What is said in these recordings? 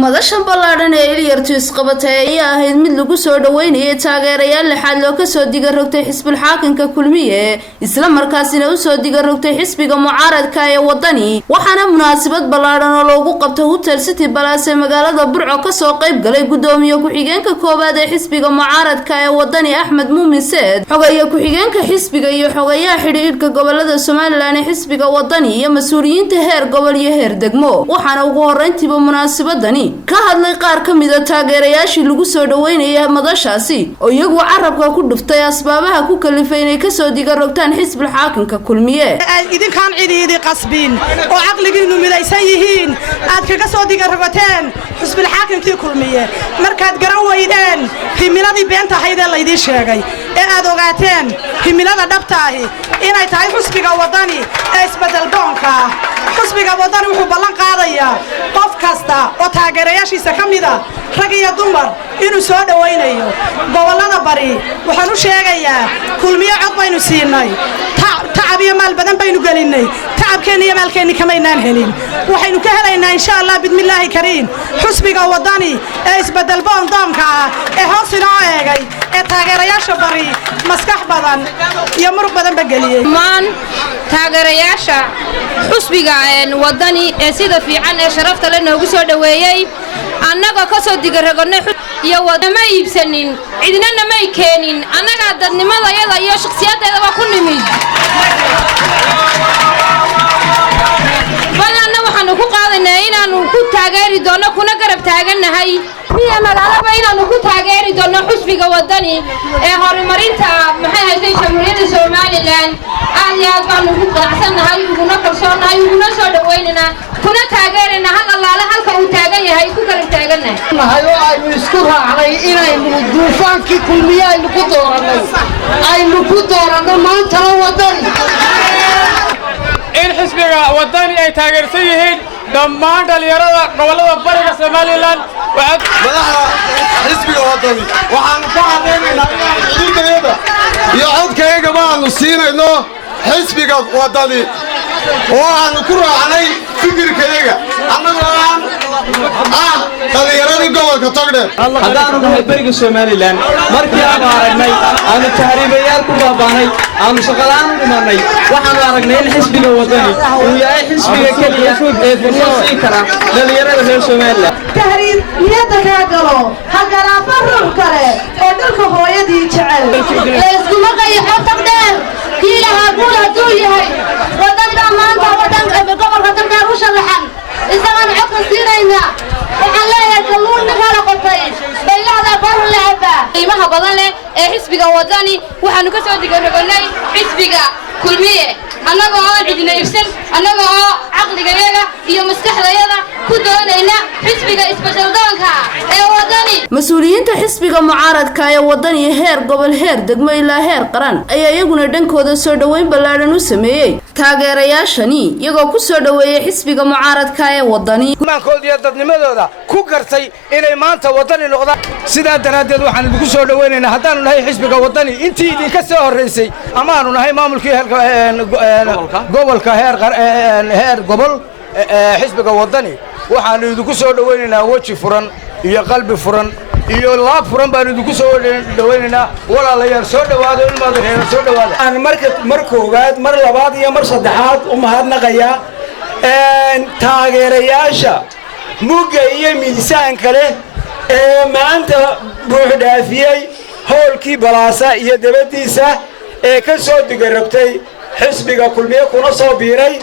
madashan ballaaran ee Ilyartu isqabatay ayaa ahayd mid lagu soo dhaweynayay taageerayaal lixaad loo ka soo diga rogtay xisbiga xaakinka kulmiye isla markaasina u soo diga rogtay xisbiga mucaaradka ee wadani waxaana munaasabad ballaaran oo loogu qabtay Hotel City Palace magaalada Burco ka soo qayb galay gudoomiye ku-xigeenka koobaad ee xisbiga mucaaradka ee wadani Axmed Muumin Said xogeeye ku-xigeenka xisbiga iyo xogeyaha xiriirka gobolada Soomaaliland ee xisbiga wadani iyo mas'uuliyiinta heer gobol iyo heer degmo waxaana ugu horeyntiiba munaasabadani ka hadlay qaar ka mid ah taageerayaashii lagu soo dhaweynayay madashaasi oo iyagu carabka ku dhuftay asbaabaha ku kalifay inay ka soo diga rogtaan xisbiga xaakinka kulmiye idinkaan ciidii qasbiin oo aqligiinu midaysan yihiin aad kaga soo diga rogateen xisbiga xaakinka kulmiye markaad garan weydeen himiladii beenta ahayd ee la idin sheegay ee aad ogaateen himilada dhabta ah inay tahay xisbiga wadani ee isbedel doonka xisbiga wadani wuxuu ballan qaadayaa qof kasta oo taageerayaashiisa ka mid ah rag iyo dumar inuu soo dhaweynayo gobolada bari waxaan u sheegayaa kulmiye cod baynu siinay tacab iyo maal badan baynu gelinay tacabkeena iyo maalkeena kamaynaan helin waxaynu ka helaynaa insha Allah bidmillaahi kariim xisbiga wadani ee isbedel doonka ee hoos inoo eegay ee taageerayaasha bari maskax badan iyo muruq badan ba geliyay maan taageerayaasha xisbiga wadani ee sida fiican ee sharafta leh noogu soo dhaweeyay annaga ka soo diga rogonay iyo wadama iibsanin cidina ma keenin annaga dadnimadayada iyo shakhsiyadeeda ku nimid balana waxaanu ku qaadanaa inaanu ku taageeri doono kuna garab taaganahay biya magaalada inaanu ku taageeri doono xisbiga wadani ee horumarinta maxay hay'adda jamhuuriyadda Soomaaliland aad baanu ku qanacsanahay uguna kalsoonahay uguna soo dhaweynana kuna taageerana hal Allah halka uu taagan yahay ku garab taaganahay oo aynu isku raacnay inaynu duufaankii kulmiye aynu ku dooranno maanta wadani in xisbiga wadani ay taageersan yihiin dhammaan dhalinyarada gobolada bariga Soomaaliland madaxa xisbiga wadani waxaan ka cadeynaynaa inaan xuduudayada iyo codkayga baanu siinayno xisbiga wadani oo aan ku raacnay fikirkayga annagoo aan dhalinyarada gobolka Togdheer haddaanu nahay bariga Soomaaliland markii aan aragnay aanu tahriibayaal ku baabaanay aanu shaqalaan u dhimanay waxaanu aragnay in xisbiga wadani uu yahay xisbiga kaliya ee fursad kara dhalinyarada reer Soomaaliland tahriib niyada ka galo hagaraafo ruux kale oo dalka hooyadii jecel isku maqayo Togdheer kiilaha guula duu yahay wadada maanta wadanka gobolka Togdheer u sharaxan isagaan cod ka siinayna waxaan leeyahay kalluun kala qotay baylada baru laaba qiimaha badan leh ee xisbiga wadani waxaanu ka soo diga rogonay xisbiga kulmiye annagoo aan cidina ifsan annagoo aqligayaga iyo maskaxdayada ku doonayna xisbiga isbedel doonka ee wadani mas'uuliyiinta xisbiga mucaaradka ee wadani heer gobol heer degmo ilaa heer qaran ayaa iyaguna dhankooda soo dhaweyn ballaaran u sameeyay taageerayaashani iyagoo ku soo dhaweeyay xisbiga mucaaradka ee wadani maankooda iyo dadnimadooda ku gartay inay maanta wadani noqdaan sidaa daraadeed waxaan idinku soo dhaweynaynaa haddaanu nahay xisbiga wadani intii idinka soo horeysay ama aanu nahay maamulkii gobolka heer gobol xisbiga wadani waxaanu idinku soo dhaweynaynaa weji furan iyo qalbi furan iyo laab furan baanu idinku soo dhaweynaynaa walaalayaal soo dhawaado ilmaada reer soo dhawaada aan mar koowaad mar labaad iyo mar saddexaad u mahadnaqayaa taageerayaasha mugga iyo miisaanka leh ee maanta buux dhaafiyey howlkii balaasa iyo dabadiisa ee ka soo diga rogtay xisbiga kulmiye kuna soo biiray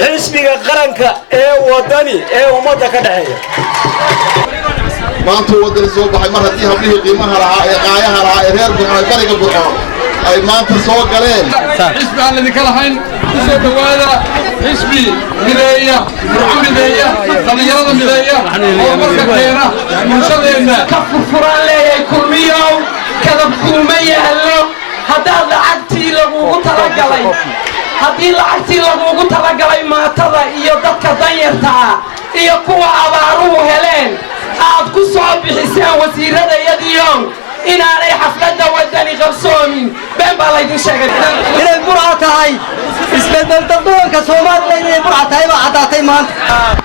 xisbiga qaranka ee wadani ee ummadda ka dhaxeeya maanta wadani soo baxay mar haddii hablihii qiimaha lahaa ee qaayaha lahaa ee reer Burco bariga Burco ay maanta soo galeen xisbi aan idinka lahayn ku soo dhawaada xisbi mideeya mideeya dhalinyarada mideeya oo marka keena bulshadeena ka furfuraan leeyahay kulmiyow kadab kuma yaallo haddaad lacagtii lagugu talagalay haddii lacagtii lagugu talagalay maatada iyo dadka danyarta ah iyo kuwa abaaruhu heleen aad ku soo bixiseen wasiiradayadiyo inaanay xafladda wadani qabsoomin been baa laydin sheegay inay burca tahay isbedel daddoonka Soomaaliland inay burca tahay baa caddaatay maanta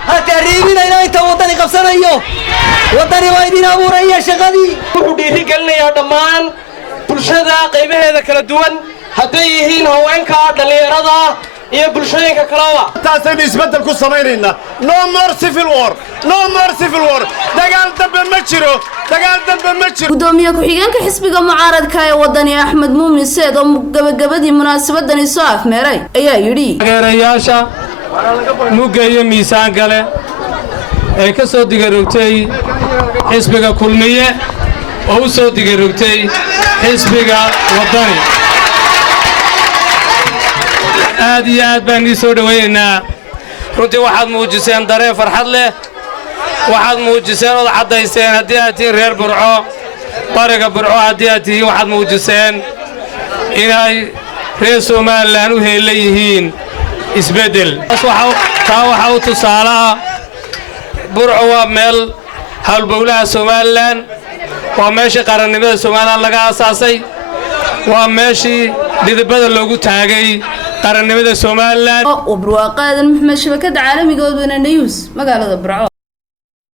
ha tahriibinayna inta wadani qabsanayo wadani waa idin abuuraya shaqadii wuxuu dhiirigelinayaa dhammaan bulshada qaybaheeda kala duwan hadday yihiin haweenka dhalinyarada iyo bulshooyinka kaleba taasaynu isbedel ku samaynayna no more civil war dagaal dambe ma jiro gudoomiye ku-xigeenka xisbiga mucaaradka ee wadani Axmed Muumin Seed oo gabagabadii munaasabadani soo afmeeray ayaa yiri taageerayaasha mugga iyo miisaan kale ee ka soo digarogtay xisbiga kulmiye oo u soo digarogtay xisbiga wadani aad iyo aad baan idin soo dhawaynaynaa runtii waxaad muujiseen dareen farxad leh waxaad muujiseen oo caddayseen haddii aad tihiin reer burco bariga burco haddii aad tihiin waxaad muujiseen inay reer Soomaaliland u heelan yihiin isbeddel taa waxa u tusaalaha burco waa meel hawlbowlaha Soomaaliland waa meeshii qarannimada Soomaaliland laga aasaasay waa meeshii dhidibada loogu taagay qarannimada Soomaaliland oo Burwaaqadan Maxamed shabakada caalamiga oo Wadani News magaalada Burco